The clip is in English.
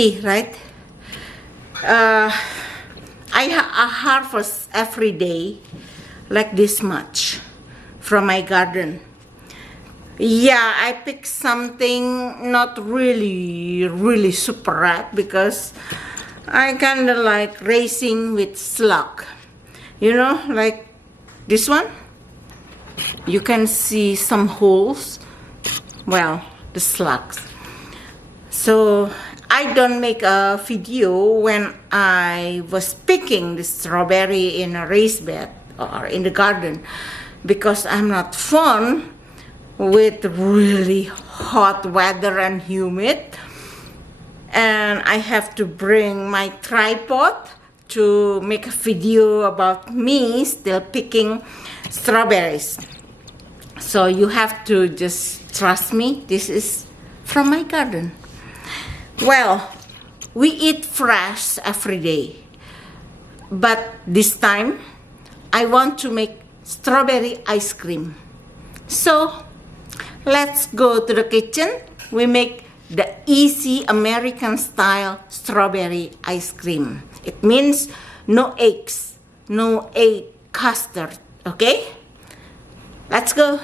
pretty, right? I harvest every day like this much from my garden. Yeah, I picked something not really super ripe because I kind of like racing with slug. You know, like this one. You can see some holes. Well, the slugs. So I don't make a video when I was picking the strawberry in a raised bed or in the garden because I'm not fun with really hot weather and humid, and I have to bring my tripod to make a video about me still picking strawberries. So you have to just trust me, this is from my garden. Well, we eat fresh every day, but this time I want to make strawberry ice cream. So let's go to the kitchen. We make the easy American style strawberry ice cream. It means no eggs, no egg custard, okay? Let's go.